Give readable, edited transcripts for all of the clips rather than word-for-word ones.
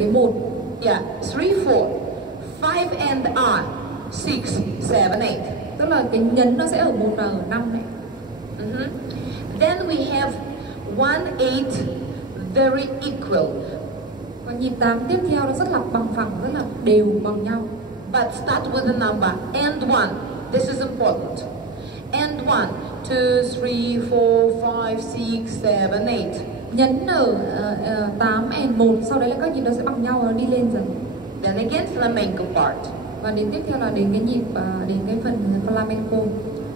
cái 1. Yeah, 3, 4, 5 and R, 6, 7, 8. Tức là cái nhấn nó sẽ ở 1 và ở 5 này. Then we have 1, 8, very equal. Còn nhịp 8 tiếp theo nó rất là bằng phẳng, rất là đều bằng nhau. But start with the number and 1. This is important. And 1, 2, 3, 4, 5, 6, 7, 8. Nhấn ở 8 and 1, sau đấy là các nhịp nó sẽ bằng nhau, nó đi lên dần. Then again flamenco part. Và đến tiếp theo là đến cái nhịp đến cái phần flamenco.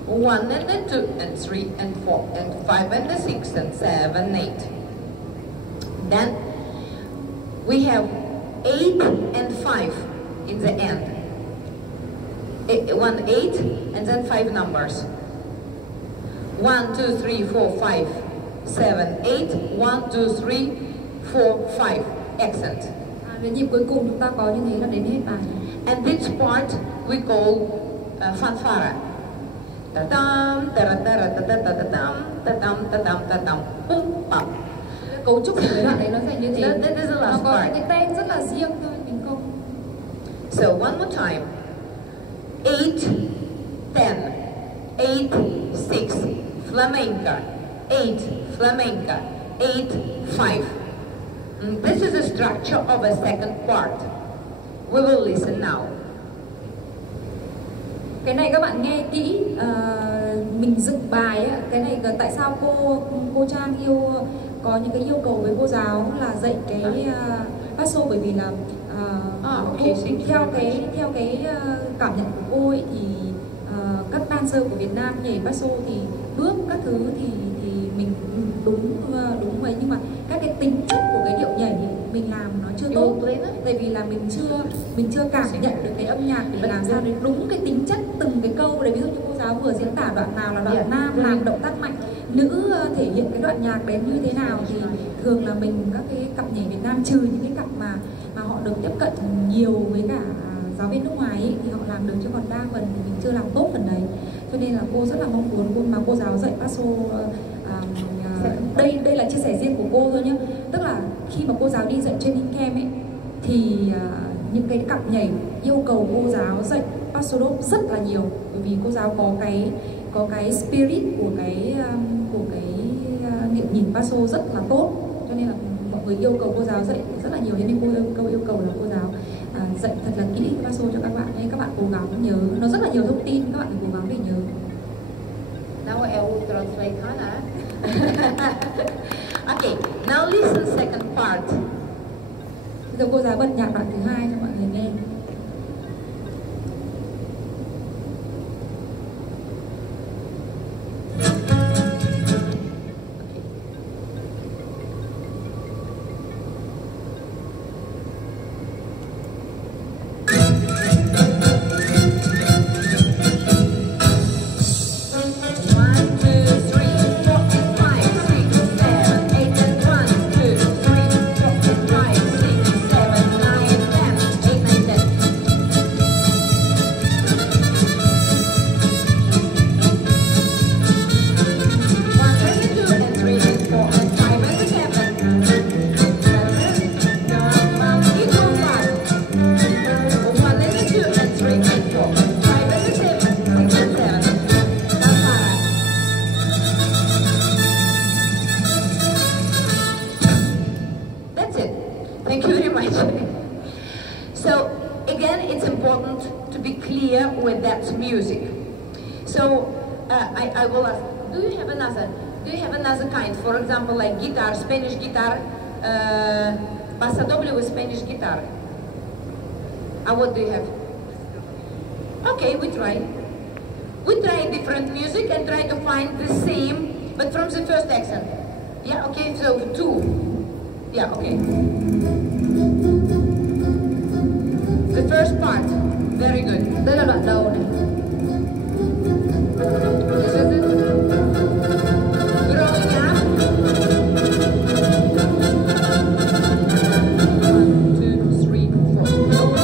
1 and 2 and 3 and 4 and 5 and 6 and 7, 8. Then we have 8 and 5 in the end. 1, 8 and then 5 numbers. 1, 2, 3, 4, 5, 7, 8. 1, 2, 3, 4, 5. Accent. Đến nhịp cuối cùng chúng ta có như thế là đến hết bài. And this part we call fanfare. Ta-dam, ta-ra-ta-ra-ta-ta-ta-ta-dam, ta-dam, ta-dam, ta-dam, pum, pam. Cấu trúc của cái đoạn đấy nó dành như thế. That is the last nó có part. những cái tên rất là riêng thôi, mình không. So one more time. 8, 10, 8, 6, flamenca, 8, flamenca, 8, 5. This is the structure of a second part. We will listen now. Cái này các bạn nghe kỹ, mình dựng bài ấy, cái này tại sao cô Trang có những cái yêu cầu với cô giáo là dạy cái basso, bởi vì là theo cái cảm nhận của cô ấy thì các dancer của Việt Nam nhảy basso thì bước các thứ thì mình đúng vậy, nhưng mà các cái tính chất của cái điệu nhảy thì mình làm nó chưa tốt, tại vì là mình chưa cảm nhận được cái âm nhạc để làm sao đấy đúng cái tính chất từng cái câu đấy. Ví dụ như cô giáo vừa diễn tả đoạn nào là đoạn nam làm động tác mạnh, nữ thể hiện cái đoạn nhạc đấy như thế nào, thì thường là mình các cái cặp nhảy Việt Nam, trừ những cái cặp mà họ được tiếp cận nhiều với cả giáo viên nước ngoài ấy, thì họ làm được, chứ còn đa phần thì mình chưa làm tốt phần đấy. Cho nên là cô rất là mong muốn mà cô giáo dạy basso, đây là chia sẻ riêng của cô thôi nhé, tức là khi mà cô giáo đi dạy training camp ấy thì những cái cặp nhảy yêu cầu cô giáo dạy basso rất là nhiều, bởi vì cô giáo có cái spirit của cái điệu nhịp basso rất là tốt, cho nên là mọi người yêu cầu cô giáo dạy rất là nhiều, cho nên cô yêu cầu là cô giáo dạy thật là kỹ basso cho các bạn, nên các bạn cố gắng nhớ, nó rất là nhiều thông tin, các bạn phải cố gắng để nhớ. Now I will translate Hannah. Okay, now listen second part. Bây giờ cô giáo bật nhạc đoạn thứ 2 cho mọi người nghe. Thank you very much. So again, it's important to be clear with that music. So I will ask, do you have another kind? For example, like guitar, Spanish guitar, pasodoble with Spanish guitar. What do you have? Okay, we try. We try different music and try to find the same, but from the first accent. Yeah, okay, so 2. Yeah, okay. The first part, very good. Đây là đoạn đầu này. This is it. Growing up. 1, 2, 3, 4. 1,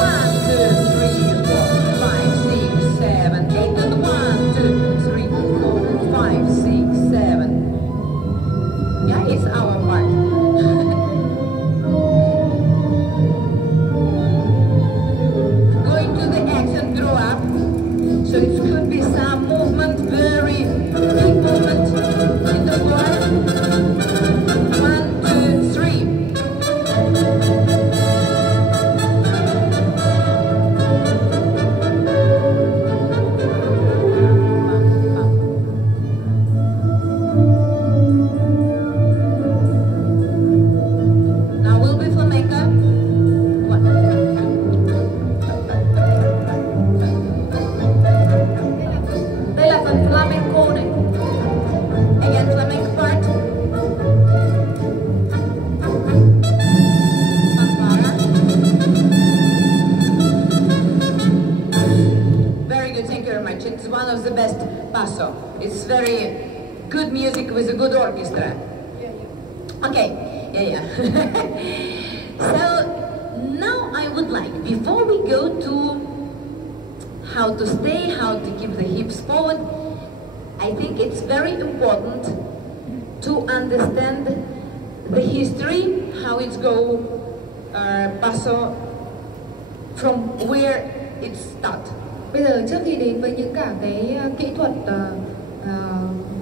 2, 3, 4, 5, 6, 7, 8. And 1, 2, 3, 4, 5, 6, 7. Yeah, it's our part. It's very good music with a good orchestra. Okay, yeah. So now I would like, before we go to how to stay, how to keep the hips forward, I think it's very important to understand the history, how it's go, paso, from where it start. Bây giờ trước khi đến với những cả cái kỹ thuật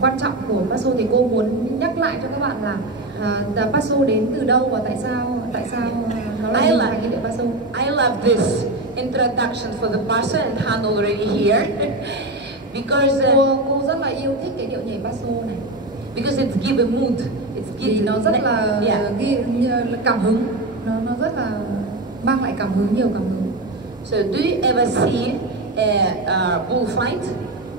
quan trọng của paso thì cô muốn nhắc lại cho các bạn là paso đến từ đâu và tại sao nó lại hình thành cái điệu paso. I love this introduction for the paso and Han already here because cô rất là yêu thích cái điệu nhảy paso này. Because it's give a mood. Vì nó rất là cảm hứng, nó rất là mang lại cảm hứng, nhiều cảm hứng. So do you ever see a bullfight?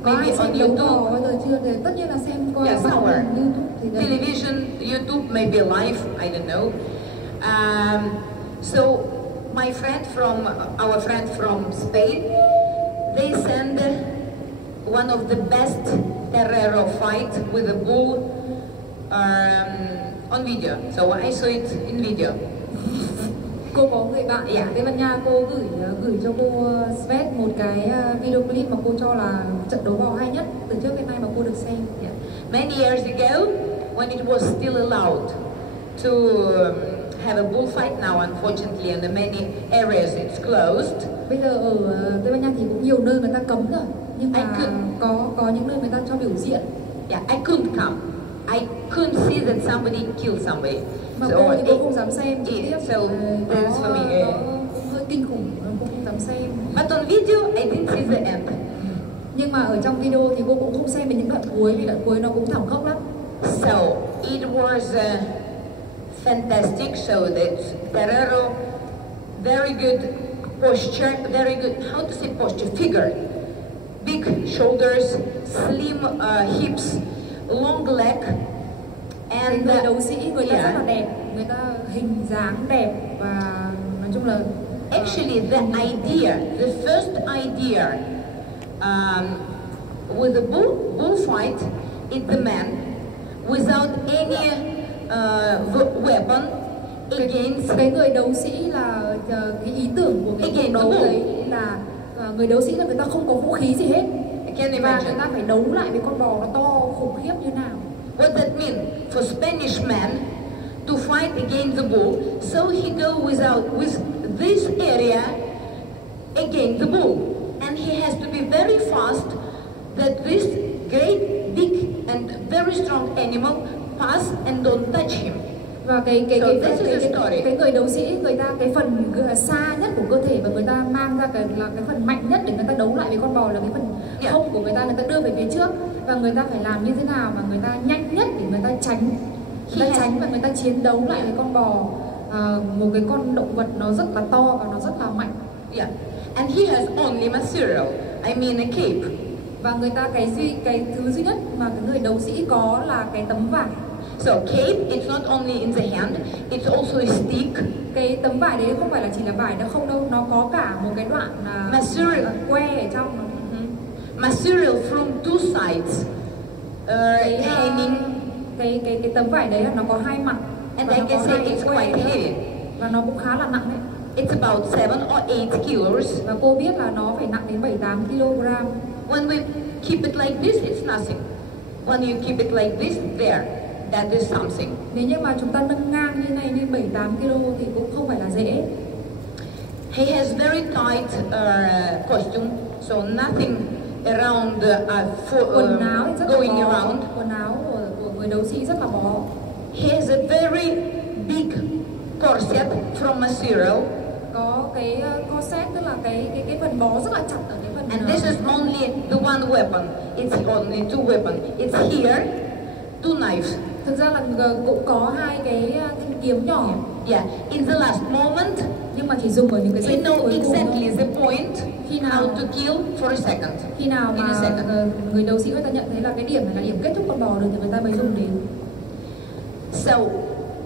Maybe on YouTube. Bao giờ chưa? Thì tất nhiên là xem qua somewhere. YouTube. Television, YouTube, maybe live, I don't know. So my friend our friend from Spain, they send one of the best Terrero fight with a bull on video. So I saw it in video. Cô có người bạn ở Tây Ban Nha, cô gửi cho cô Svet một cái video clip mà cô cho là trận đấu bò hay nhất từ trước đến nay mà cô được xem. Many years ago, when it was still allowed to have a bullfight, now unfortunately in many areas it's closed. Bây giờ ở Tây Ban Nha thì cũng nhiều nơi người ta cấm rồi, nhưng mà có những nơi người ta cho biểu diễn. Yeah, I couldn't come. I couldn't see that somebody killed somebody. Mà cô thì cô không dám xem trực tiếp. So that's for me. Cũng hơi kinh khủng, cô không dám xem. But on video, I didn't see the end. Nhưng mà ở trong video thì cô cũng không xem đến những đoạn cuối, vì đoạn cuối nó cũng thảm khốc lắm. So it was fantastic. So that Terrero, very good posture, very good. How to say posture? Figure, big shoulders, slim hips, long leg. And người đấu sĩ người ta rất là đẹp, người ta hình dáng đẹp và nói chung là actually the first idea with the bullfight is the man without any weapon against cái người đấu sĩ là cái ý tưởng của cái cuộc đấu đấy là người đấu sĩ là người ta không có vũ khí gì hết và người ta phải đấu lại với con bò nó to khủng khiếp như nào. What that mean for Spanish man to fight against the bull? So he go with this area against the bull, and he has to be very fast. That this great, big, and very strong animal pass and don't touch him. Và cái người đấu sĩ, người ta cái phần xa nhất của cơ thể và người ta mang ra cái phần mạnh nhất để người ta đấu lại với con bò là cái phần hông của người ta đưa về phía trước và người ta phải làm như thế nào mà người ta nhanh nhất để người ta tránh và người ta chiến đấu lại với con bò, một cái con động vật nó rất là to và nó rất là mạnh. Yeah, and he has only material. I mean a cape. Và người ta cái thứ duy nhất mà cái người đấu sĩ có là cái tấm vải. So cape, it's not only in the hand, it's also a stick. Cái tấm vải đấy không phải là chỉ là vải, nó không đâu, nó có cả một cái đoạn que ở trong nó. Material from two sides, hanging. Cái tấm vải đấy là nó có hai mặt. And I can say it's quite heavy. Và nó cũng khá là nặng đấy. It's about 7 or 8 kilos. Và cô biết là nó phải nặng đến 7-8 kg. When we keep it like this, it's nothing. When you keep it like this, there, that is something. Nếu như mà chúng ta nâng ngang như này lên 7-8 kg thì cũng không phải là dễ. He has very tight costume, so nothing around quần áo rất going là bó. around. Quần áo của người đấu sĩ rất là bó. He has a very big corset from a serial. Có cái corset, tức là cái phần bó rất là chặt ở cái phần. And this is only the one weapon. It's only two weapons. It's here, two knives. Thực ra là cũng có hai cái thanh kiếm nhỏ. Yeah. In the last moment, nhưng mà chỉ dùng ở những cái he giây phút know cuối cùng exactly the point Khi nào- how to kill for a second. Khi nào In a mà second. người đấu sĩ người ta nhận thấy là cái điểm này là điểm kết thúc con bò được thì người ta mới dùng đến. So,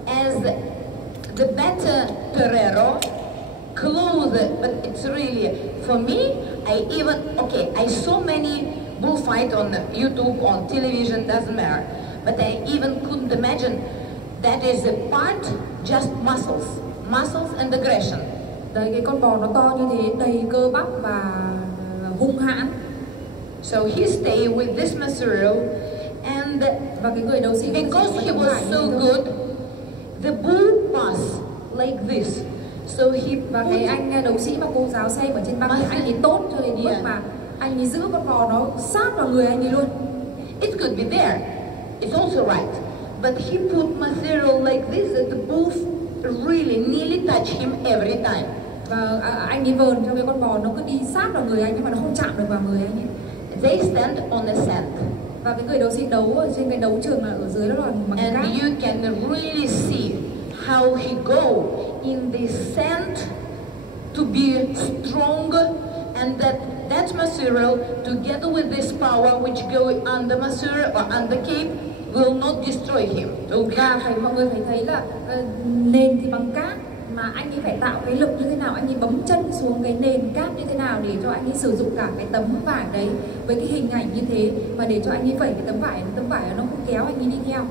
as the better torero, clothed, but it's really, for me, I saw many bullfight on YouTube, on television, doesn't matter. But I even couldn't imagine that is a part, just muscles and aggression. Đấy, cái con bò nó to như thế, đầy cơ bắp và hung hãn. So he stayed with this material, and Và cái người đấu sĩ because cũng he không was phải so như thế thôi. good, the bull passed like this. So he Và cái anh đấu sĩ mà cô giáo xem ở trên băng thì anh ấy tốt cho đến mức Yeah. mà anh ấy giữ con bò nó sát vào người anh ấy luôn. It could be there. It's also right. But he put material like this that the bull really nearly touch him every time. Và anh ấy vờn cho cái con bò nó cứ đi sát vào người anh nhưng mà nó không chạm được vào người anh ấy. They stand on a sand. Và cái người đấu sĩ đấu ở trên cái đấu trường là ở dưới đó là bằng cát. And you can really see how he go in the sand to be strong, and that material together with this power which go under material or under cape will not destroy him. Và mọi người phải thấy là nền thì bằng cát mà anh ấy phải tạo cái lực như thế nào, anh ấy bấm chân xuống cái nền cát như thế nào để cho anh ấy sử dụng cả cái tấm vải đấy với cái hình ảnh như thế, và để cho anh ấy vẩy cái tấm vải nó không kéo anh ấy đi theo.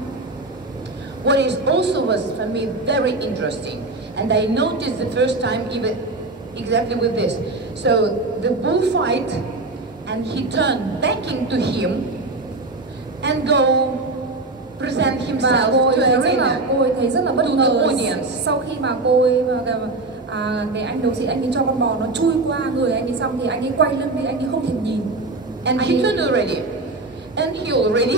What is also was for me very interesting, and I noticed the first time even exactly with this. So the bull fight, and he turned back into him and go present Và himself cô ấy to thấy rất là bất to ngờ the audience. sau khi mà cái anh đấu sĩ anh ấy cho con bò nó chui qua người anh ấy xong thì anh ấy quay lưng đi, anh ấy không thèm nhìn. And Anh he ấy- turned already, and he already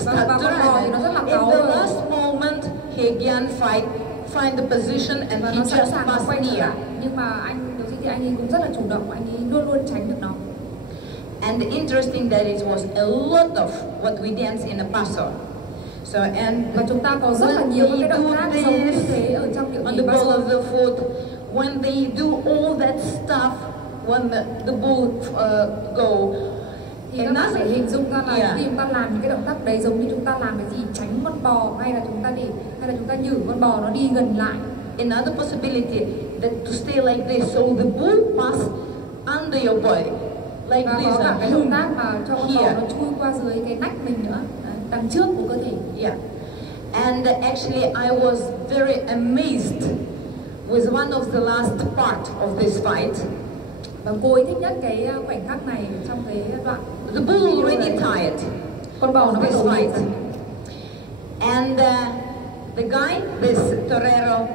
started to con bò thì nó rất là run. cáu In the rồi. last moment, he again find the position, and Và he nó sẵn just sàng nó passed quay trở near. lại, nhưng mà anh đấu sĩ thì anh ấy cũng rất là chủ động, anh ấy luôn luôn tránh được nó. And interesting that it was a lot of what we dance in a paso. So Và chúng ta có rất là when nhiều they các cái động do tác giống như this thế ở trong điệu on nhảy the ball Paso. of the foot, when they do all that stuff, when the bull go, Thì các bạn phải hình dung ra là Yeah. khi chúng ta làm những cái động tác đấy giống như chúng ta làm cái gì, tránh con bò hay là chúng ta nhử con bò nó đi gần lại. another possibility that to stay like this, so the bull pass under your body, like Và this, có cả cái động tác mà cho con bò here. nó chui qua dưới cái nách mình nữa, đằng trước của cơ thể. Yeah. And actually, I was very amazed with one of the last part of this fight. Và cô ấy thích nhất cái khoảnh khắc này trong cái đoạn. The bull already tired Con bò nó of bắt this đầu mệt fight. rồi. And the guy, this torero,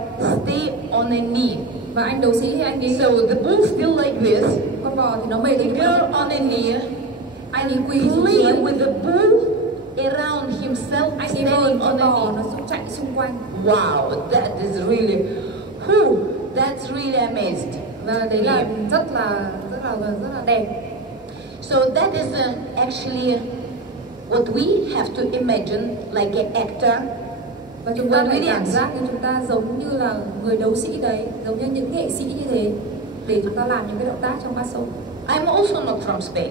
stay on a knee. Và anh đấu sĩ anh ấy So the bull still like this. con bò thì nó mệt The thì girl on a knee, anh ấy quỳ xuống play dưới, with the bull around himself, anh ấy vờn standing con on a bò knee. nó chạy xung quanh. Wow, that is really, that's really amazed. Và đấy là rất là đẹp. So that is actually what we have to imagine like an actor. Và chúng ta When phải we cảm dance. giác như chúng ta giống như là người đấu sĩ đấy, giống như những nghệ sĩ như thế, để chúng ta làm những cái động tác trong Paso. I'm also not from Spain.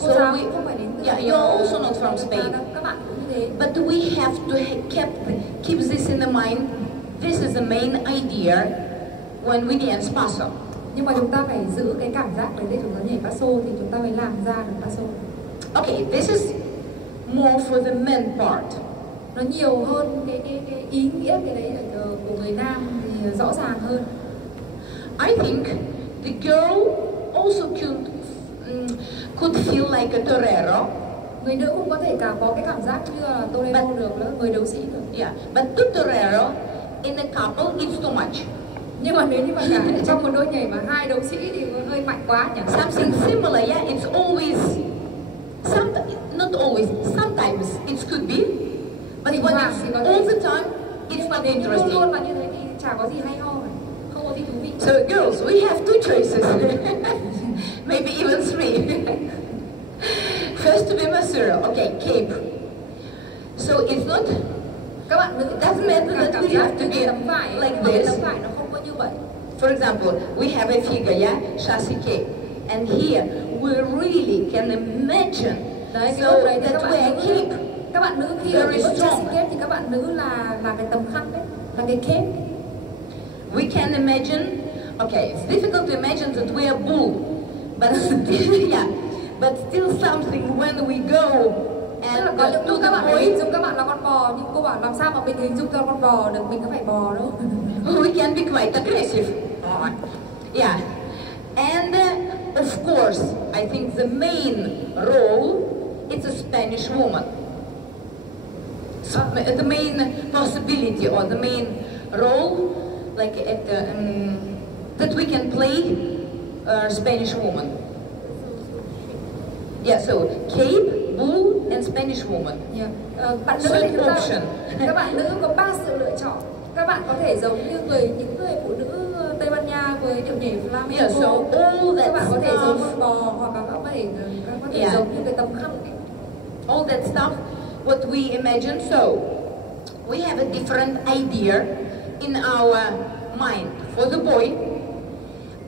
Cô So giáo we, cũng không phải đến từ yeah, you're also not from Chúng ta Spain. các bạn cũng như thế. But we have to keep this in the mind. This is the main idea when we dance paso. Nhưng mà chúng ta phải giữ cái cảm giác đấy để chúng ta nhảy Paso thì chúng ta mới làm ra được Paso. Okay, this is more for the men part. Nó nhiều hơn cái ý nghĩa cái đấy của người nam thì rõ ràng hơn. I think the girl also could feel like a torero. Người nữ cũng có thể có cái cảm giác như là torero được, là người đấu sĩ được. Yeah, but two torero in a couple it's too much. Nhưng mà nếu như mà cả trong một đôi nhảy mà hai đấu sĩ thì hơi mạnh quá nhỉ? Something similar, yeah. It's always, not always. Sometimes it could be, but Thỉnh when thoảng it's thì có all thể. the time, it's Nhưng mà not nếu như luôn interesting. luôn là như thế thì chả có gì hay ho cả, không có gì thú vị. So girls, we have two choices, maybe even three. First to be masura, okay, cape. So it's not. Các bạn nữ Doesn't matter that cảm we giác have to cái be tấm vải like nhưng mà cái this. tấm vải nó không có như vậy. For example, we have a figure, yeah, chassis cape, and here we really can imagine Đấy, cái so lúc đấy thì that we are cape. các bạn nữ khi ở Very cái bước strong. chassis cape thì các bạn nữ là cái tấm khăn đấy, là cái cape. We can imagine, okay, it's difficult to imagine that we are bull, but still, yeah, but still something when we go Tức là and có những do lúc các the bạn phải hình point, dung các bạn là con bò, nhưng cô bảo làm sao mà mình hình dung ra con bò được, mình có phải bò đâu. we can be quite aggressive. Yeah, and of course, I think the main role is a Spanish woman. So, the main possibility or the main role, like that we can play Spanish woman. Yeah, so cape, bull, and Spanish woman. Yeah. Bạn nữ thì Third option. các bạn nữ có 3 sự lựa chọn. Các bạn có thể giống như những người phụ nữ Tây Ban Nha với điệu nhảy flamenco. Yeah, so all that các bạn có thể stuff, giống con bò hoặc là các bạn có thể Yeah. giống như cái tấm khăn ấy. all that stuff, what we imagine. So we have a different idea in our mind. For the boy,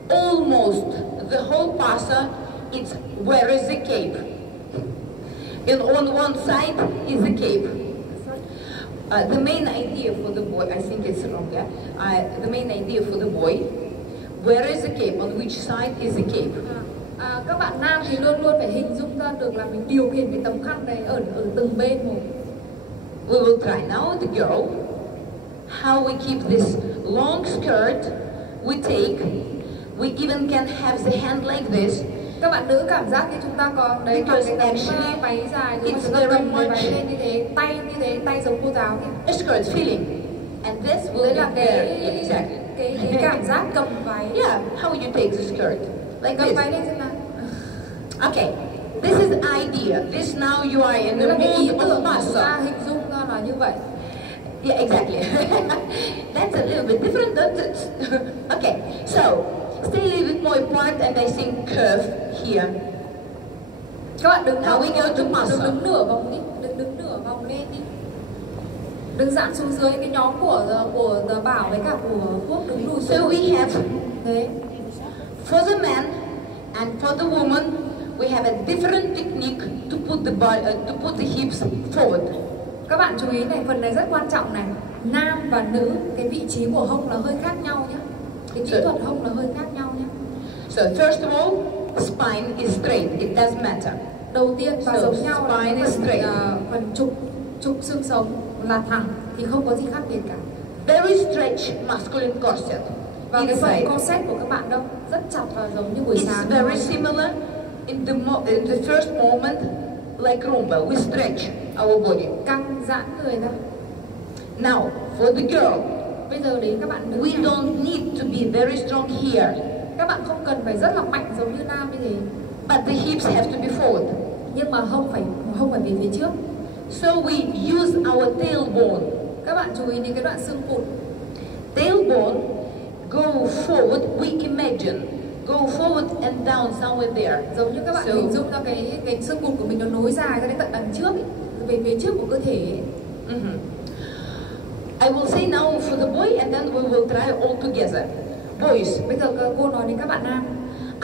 almost the whole pasa, it's where is the cape? And on one side is the cape. The main idea for the boy, I think it's wrong, yeah? The main idea for the boy, where is the cape? On which side is the cape? Các bạn nam thì luôn luôn phải hình dung ra được là mình điều khiển cái tấm khăn đấy ở từng bên một. We will try now, the girl, how we keep this long skirt, we even can have the hand like this. Các bạn nữ cảm giác như chúng ta có đấy mặc Because cái tấm actually váy dài nhưng mà it's chúng ta very cầm cái váy much- lên như thế, tay giống cô giáo kìa. A skirt feeling. And this will Đấy be là there. Yeah, exactly. cái cảm giác cầm váy. Yeah, how would you take the skirt? Like Cầm this. váy lên xem nào. Okay, this is idea. This now you are in Đấy the là cái ý mood tưởng of của chúng ta muscle. hình dung ra là như vậy. Yeah, exactly. That's a little bit different, don't it? Okay, so stay a little bit more apart and I think curve here. Các bạn đứng Now we go to muscle. đứng nửa vòng đi, đứng nửa vòng lên đi. Đứng giãn xuống dưới cái nhóm của Bảo với cả của Quốc đứng lùi So xuống. we have, Thế. for the man and for the woman, we have a different technique to put the body, to put the hips forward. Các bạn chú ý này, phần này rất quan trọng này. Nam và nữ, cái vị trí của hông là hơi khác nhau nhé. Cái kỹ thuật hông là hơi khác nhau nhé. So first of all, spine is straight. It doesn't matter. Đầu tiên và So, giống nhau là spine cái is phần, straight. phần trục xương sống là thẳng thì không có gì khác biệt cả. Very stretch masculine corset. Và cái phần Inside. corset của các bạn đâu rất chặt và giống như buổi It's sáng. very similar in the first moment, like rumba. We stretch our body. Căng giãn người ra. Now, for the girl, Bây giờ đến các bạn nữ we này. don't need to be very strong here, Các bạn không cần phải rất là mạnh giống như nam như thế. but the hips have to be forward. Nhưng mà hông phải về phía trước. So we use our tailbone. Các bạn chú ý đến cái đoạn xương cụt. Tailbone, go forward, we imagine. Go forward and down somewhere there. Giống như các bạn So- hình dung ra cái xương cụt của mình nó nối dài ra đến tận đằng trước ấy, về phía trước của cơ thể ấy. Mhm. I will say now for the boy and then we will try all together. Boys, Bây giờ cô nói đến các bạn nam.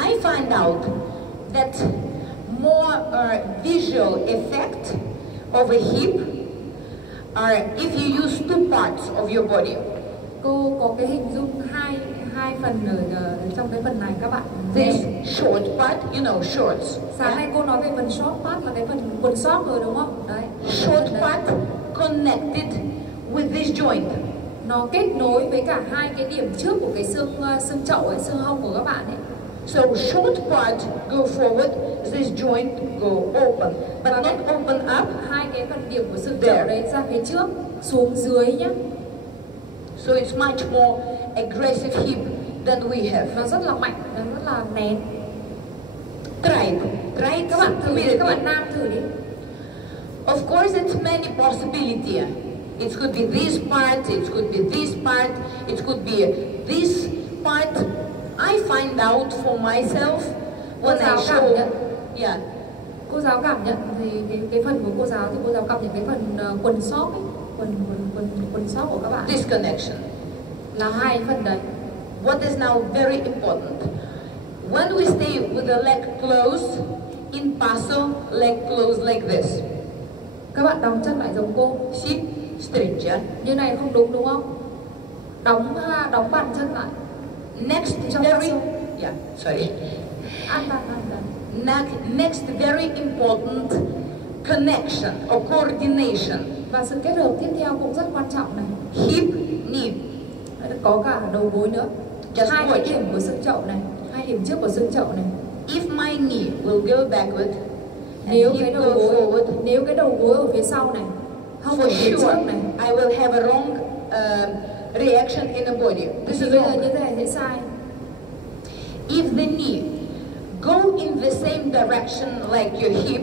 I find out that more visual effect of a hip are if you use two parts of your body. Cô có cái hình dung hai phần ở trong cái phần này các bạn. This short part, you know, shorts. Sáng yeah? nay cô nói về phần short part là cái phần quần short rồi đúng không? Đấy. Short Đấy. part connected with this joint. Nó kết nối với cả hai cái điểm trước của cái xương chậu ấy, xương hông của các bạn ấy. So short part go forward, this joint go open, but Và not open up. hai cái phần điểm của xương There. chậu đấy ra phía trước, xuống dưới nhá. So it's much more aggressive hip than we have. Nó rất là mạnh, nó rất là nén. Try it. Các bạn thử đi, các bạn nam thử đi. Of course, it's many possibility. It could be this part, it could be this part, it could be this part. I find out for myself when I show. Yeah. Cô giáo cảm nhận thì cái phần của cô giáo thì cô giáo cảm nhận cái phần quần sóp ấy, quần sóp của các bạn. This connection. Là hai phần đấy. What is now very important? When we stay with the leg closed, in paso, leg closed like this. Các bạn đóng chân lại giống cô. See? Stretch. Như này không đúng, đúng không? Đóng bàn chân lại. Next very, yeah, sorry. Next very important connection or coordination. Và sự kết hợp tiếp theo cũng rất quan trọng này. Hip, knee. Có cả đầu gối nữa. Hai cái điểm của xương chậu này, hai điểm trước của xương chậu này. If my knee will go backward, nếu cái đầu gối ở phía sau này, không ở phía trước này, I will have a wrong reaction in the body. This is wrong. Như thế này sẽ sai. If the knee go in the same direction like your hip,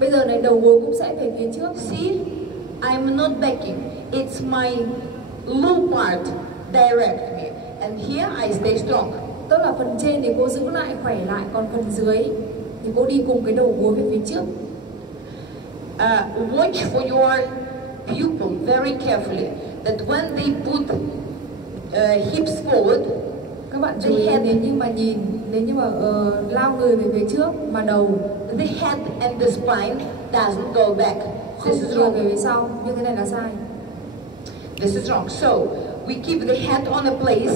bây giờ này đầu gối cũng sẽ về phía trước. See, I'm not backing. It's my low part direct me, and here I stay strong. Tức là phần trên thì cô giữ lại khỏe lại, còn phần dưới thì cô đi cùng cái đầu gối về phía trước. Watch for your pupil very carefully. That when they put hips forward, các bạn chú ý nếu như mà lao người về phía trước mà đầu, the head and the spine doesn't go back. This is wrong. Về phía sau, như thế này là sai. This is wrong. So we keep the head on a place.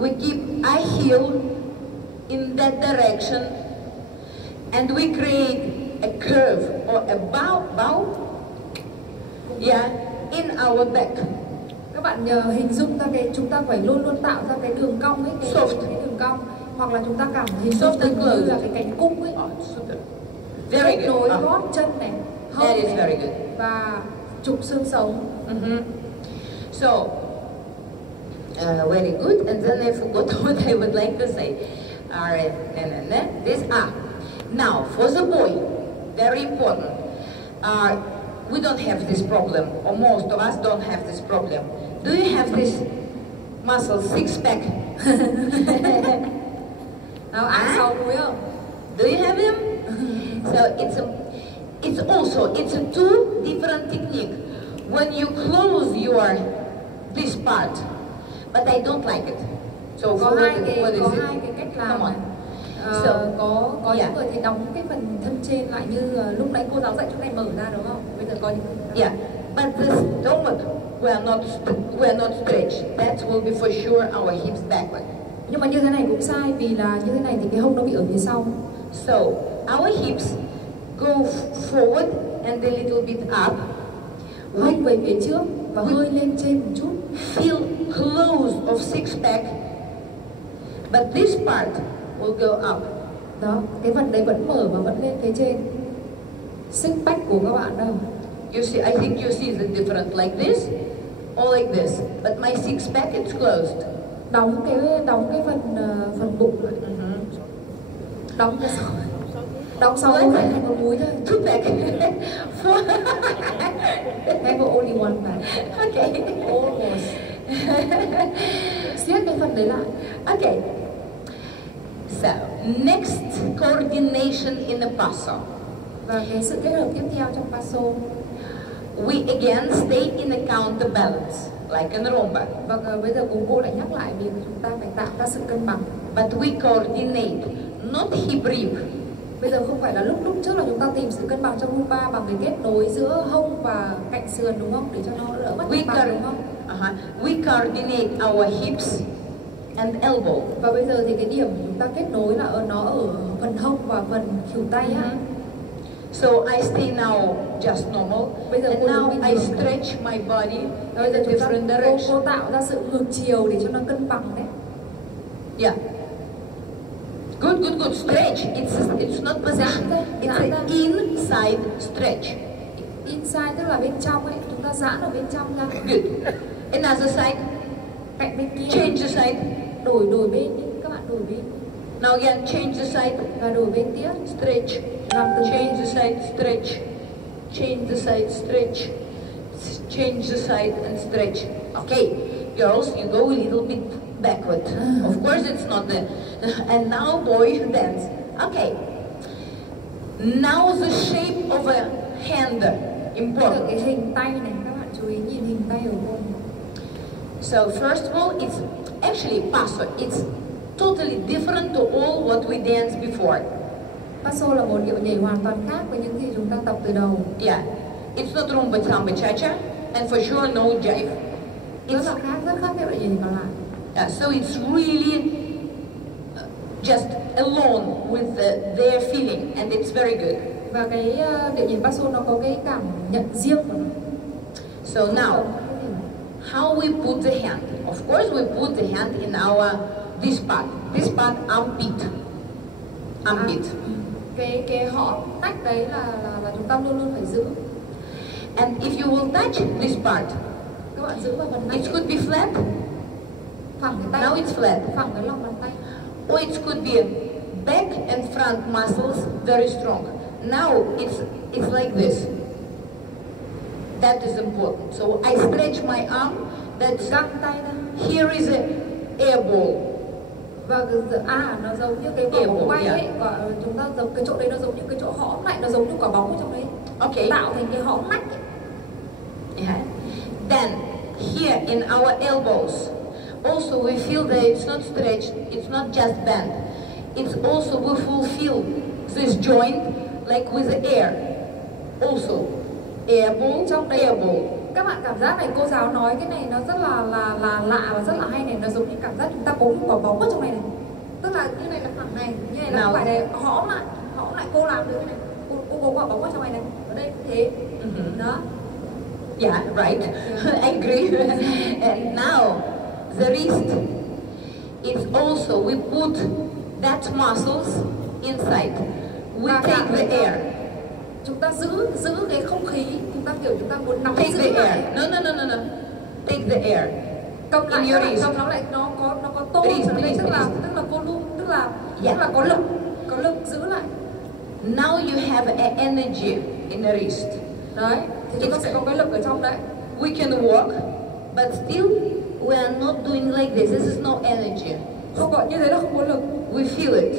We keep eye heel in that direction, and we create a curve or a bow, yeah, in our back. Các bạn hình dung ra chúng ta phải luôn luôn tạo ra cái đường cong ấy, cái đường cong, hoặc là chúng ta cảm hình dung như là cái cánh cung ấy. Super. Very good. Nối gót chân này, that is very good. Và trục xương sống. So. Very good, and then I forgot what I would like to say. Alright, this now for the boy, very important. We don't have this problem, or most of us don't have this problem. Do you have this muscle six pack? Nào ăn sau đuôi không? Do you have him? So it's a two different technique. When you close this part. But I don't like it. So có hai cái cách làm này. Có những người thì đóng cái phần thân trên lại như lúc nãy cô giáo dạy chỗ này mở ra đúng không? Bây giờ có những yeah, but the stomach we're not stretched. That will be for sure our hips backward. Nhưng mà như thế này cũng sai vì là như thế này thì cái hông nó bị ở phía sau. So our hips go forward and a little bit up. Hông về phía trước và hơi lên trên một chút. Feel close of six pack, but this part will go up. Đó, cái phần đấy vẫn mở và vẫn lên phía trên. Six pack của các bạn đâu? You see, I think you see the difference like this or like this, but my six pack it's closed. Đóng cái phần bụng lại. Đóng cái sau. Đóng sau mũi thành một múi thôi. Two pack. Have only one pack. Okay. Almost. Siết cái phần đấy lại. Okay. So next coordination in the paso. Và cái sự kết hợp tiếp theo trong paso. We again stay in a counterbalance like a rumba. Vâng, bây giờ cô lại nhắc lại vì chúng ta phải tạo ra sự cân bằng. But we coordinate, not hip rib. Bây giờ không phải là lúc trước là chúng ta tìm sự cân bằng trong rumba bằng cái kết nối giữa hông và cạnh sườn đúng không? Để cho nó đỡ mất cân bằng đúng không? We coordinate our hips and elbow. Và bây giờ thì cái điểm chúng ta kết nối là nó ở phần hông và phần khuỷu tay á. So I stay now just normal. And now I stretch my body in a different direction. Cô tạo ra sự ngược chiều để cho nó cân bằng đấy. Yeah. Good. Stretch. It's not position. It's an inside stretch. Inside tức là bên trong ấy, chúng ta giãn ở bên trong ra. Good. Another side. Cạnh bên kia. Change the side. Đổi bên đi, các bạn đổi bên. Now again, change the side. Và đổi bên tiếp. Stretch. Làm từ change the side, stretch. Change the side, stretch. change the side and stretch. Okay, girls, you go a little bit backward. Of course it's not the, and now boy dance. Okay, now the shape of a hand, important. Cái hình tay này, các bạn chú ý nhìn hình tay của cô. So first of all, it's actually paso. It's totally different to all what we danced before. Paso là một điệu nhảy hoàn toàn khác với những gì chúng ta tập từ đầu. Yeah, it's not rumba, samba, cha-cha, and for sure no jive. Rất là khác, rất khác với loại nhảy còn lại. Yeah, so it's really just alone with their feeling, and it's very good. Và cái điệu nhảy Paso nó có cái cảm nhận riêng của nó. So now, how we put the hand? Of course, we put the hand in our this part armpit. Cái hõm tách đấy là chúng ta luôn luôn phải giữ. And if you will touch this part, các bạn giữ vào phần tay. it could be flat. Phẳng cái tay. Now it's flat. Phẳng cái lòng bàn tay. Or it could be back and front muscles very strong. Now it's like this. That is important. So I stretch my arm. That's Găng tay ra. here is a air ball. Và nó giống như cái quả bóng bay ấy, chúng ta giống cái chỗ đấy nó giống như cái chỗ hõm lạnh, nó giống như quả bóng ở trong đấy. Okay. Tạo thành cái hõm lạnh. Yeah. Then here in our elbows, also we feel that it's not stretched, it's not just bent. It's also we fulfill this joint like with the air. Also, air ball, Trong đấy air ball. các bạn cảm giác này, cô giáo nói cái này nó rất là lạ và rất là hay này, nó giống như cảm giác chúng ta có một quả bóng ở trong này này. Tức là như này là phẳng này, như này là không phải là hõm lại cô làm được cái này. Cô có quả bóng ở trong này này, ở đây cũng thế. Đó. Yeah, right. I agree. And now the wrist. It's also we put that muscles inside. We take the air. Chúng ta giữ cái không khí, chúng ta muốn nắm Take giữ the lại. air. No. Take the air. Cầm lại, In your wrist. cầm nó lại, nó có tô Wrist, ở đây, wrist, tức là wrist. volume, tức là Yeah. có lực giữ lại. Now you have an energy in the wrist. Đấy, thì chúng ta sẽ có cái lực ở trong đấy. We can walk, but still we are not doing like this. This is no energy. Không gọi như thế là không có lực. We feel it.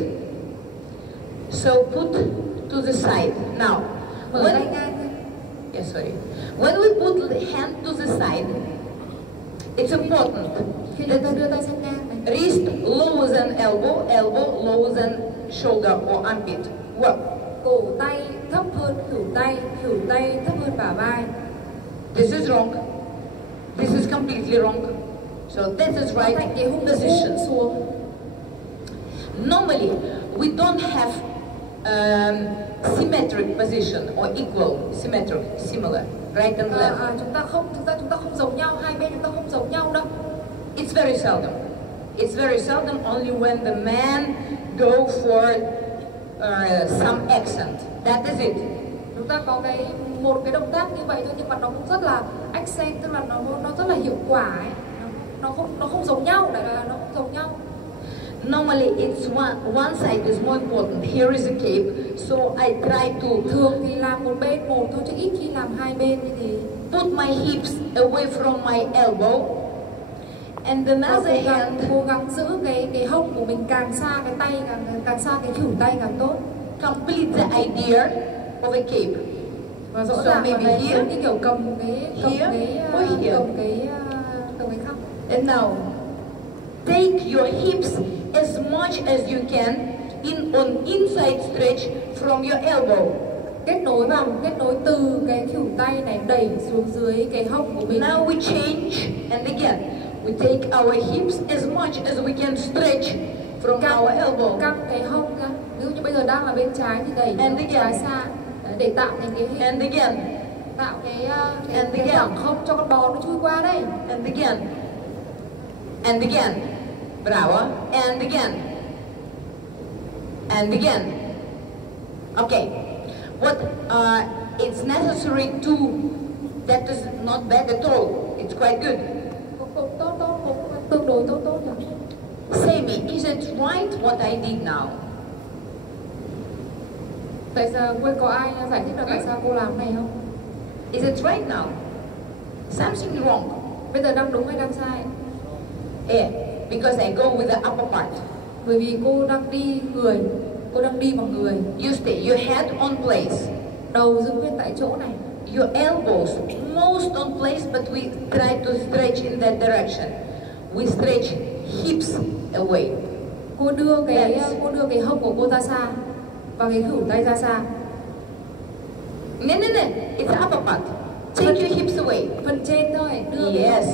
So put to the side. Now, Mở tay ngang ra. yeah, sorry. When we put the hand to the side, it's important Khi chúng ta đưa tay sang ngang này, wrist lower than elbow, elbow lower than shoulder or armpit. Well, cổ tay thấp hơn khuỷu tay thấp hơn bả vai. this is wrong. This is completely wrong. So this is right Cái hông position. xuống. Normally, we don't have symmetric position or equal, symmetric, similar, right and left. Chúng ta không giống nhau, hai bên chúng ta không giống nhau đâu. It's very seldom. It's very seldom only when the man go for some accent. That is it. Chúng ta có một cái động tác như vậy thôi, nhưng mà nó cũng rất là accent, tức là nó rất là hiệu quả ấy. Nó không giống nhau, đại là nó không giống nhau. Normally it's one side is more important. Here is a cape, so I try to Thường thì làm một bên một thôi, chứ ít khi làm hai bên như thế. put my hips away from my elbow, and another hand Cố gắng giữ cái hông của mình càng xa cái tay, càng xa cái khuỷu tay càng tốt. complete the idea of a cape. Và rõ So ràng maybe là here, như kiểu cầm cái khăn. And now, take your hips as much as you can on inside stretch from your elbow. Kết nối từ cái khuỷu tay này đẩy xuống dưới cái hông của mình. Now we change, and again, we take our hips as much as we can stretch from our elbow. Căng cái hông ra. Ví dụ như bây giờ đang là bên trái thì đẩy And bên again. trái xa. Đấy, để tạo thành cái hình, And again, tạo cái again. khoảng không cho con bò nó chui qua đây. and again, and again. Bravo. And again. And again. Okay. What it's necessary to, that is not bad at all. It's quite good. Cũng tốt, cũng tương đối tốt rồi. Say me, is it right what I did now? Tại sao có ai giải thích được tại sao cô làm này không? Is it right now? Something wrong. Bây giờ đang đúng hay đang sai? Yeah, because I go with the upper part. Bởi vì cô đang đi người, cô đang đi bằng người. You stay, your head on place. Đầu giữ nguyên tại chỗ này. Your elbows most on place, but we try to stretch in that direction. We stretch hips away. Cô đưa cái hông của cô ra xa và cái khuỷu tay ra xa. No, it's upper part. Take your hips away. Phần trên thôi. Đưa Yes.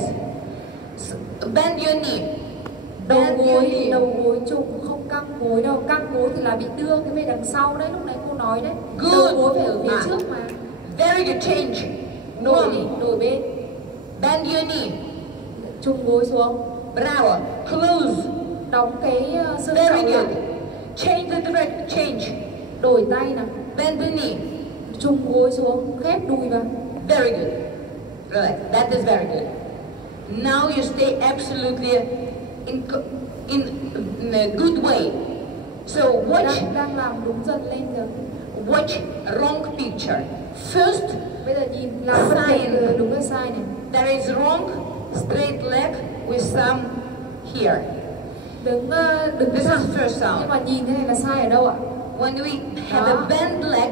Bend your knee. Đầu gối trùng, không căng gối đâu. Căng gối thì là bị đưa cái về đằng sau đấy, lúc nãy cô nói đấy. Good. Đầu gối phải ở phía trước mà. Very good. Change. Đổi bên. Bend your knee. Trùng gối xuống. Bravo. Close. Đóng cái xương Very chậu good. lại. Change the direction. Change. Đổi tay nào. Bend the knee. Trùng gối xuống, khép đùi vào. Very good. Relax. That is very good. Now you stay absolutely in a good way. So watch. Đang làm đúng dần lên rồi. Watch wrong picture. First, Bây giờ nhìn làm đúng hay sai này. there is wrong straight leg with some here. Đứng This thẳng. is first sound. Nhưng mà nhìn thế này là sai ở đâu ạ? When we have a bent leg,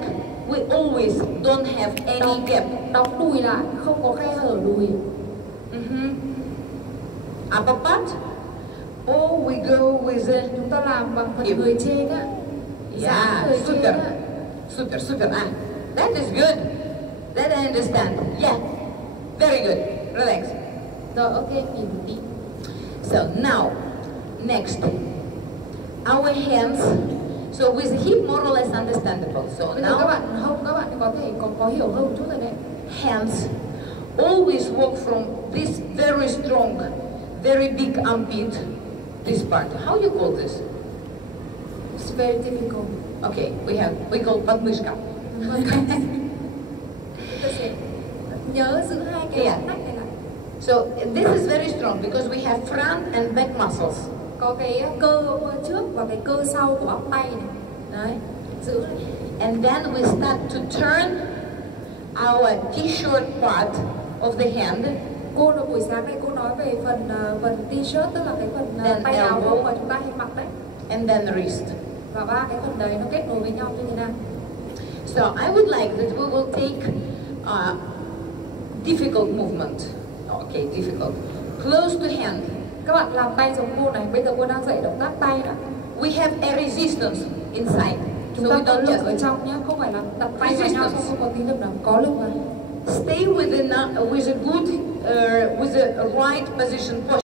we always don't have any gap. Đóng đùi lại, không có khe hở đùi. Upper part, or we go with the Chúng ta làm bằng phần hip. người trên á. Yeah, Người trên super, á. super. That is good. That I understand. Yeah, very good. Relax. Rồi ok, nghỉ một tí. So now, next, our hands. So with the hip, more or less understandable. So Bây giờ các now, bạn có thể có hiểu hơn một chút rồi đấy. hands always work from this very strong, very big armpit, this part. How you call this? It's very difficult. Okay, we call подмышка. Chúng ta sẽ nhớ giữ hai cái Yeah. nách này lại. So this is very strong because we have front and back muscles. Có cái cơ trước và cái cơ sau của bắp tay này. Đấy, giữ này. And then we start to turn our t-shirt part of the hand. Cô là buổi sáng này cô nói về phần t-shirt, tức là cái phần Then tay áo elbow. mà chúng ta hay mặc đấy. And then wrist. Và ba cái phần đấy nó kết nối với nhau như thế nào? So I would like that we will take difficult movement. Okay, difficult. Close to hand. Các bạn làm tay giống cô này. Bây giờ cô đang dạy động tác tay đã. We have a resistance inside. So Chúng ta we có don't lực ở just trong nhé, không phải là đặt tay vào nhau xong không có tí lực nào. Có lực mà. stay with a good, with a right position posture.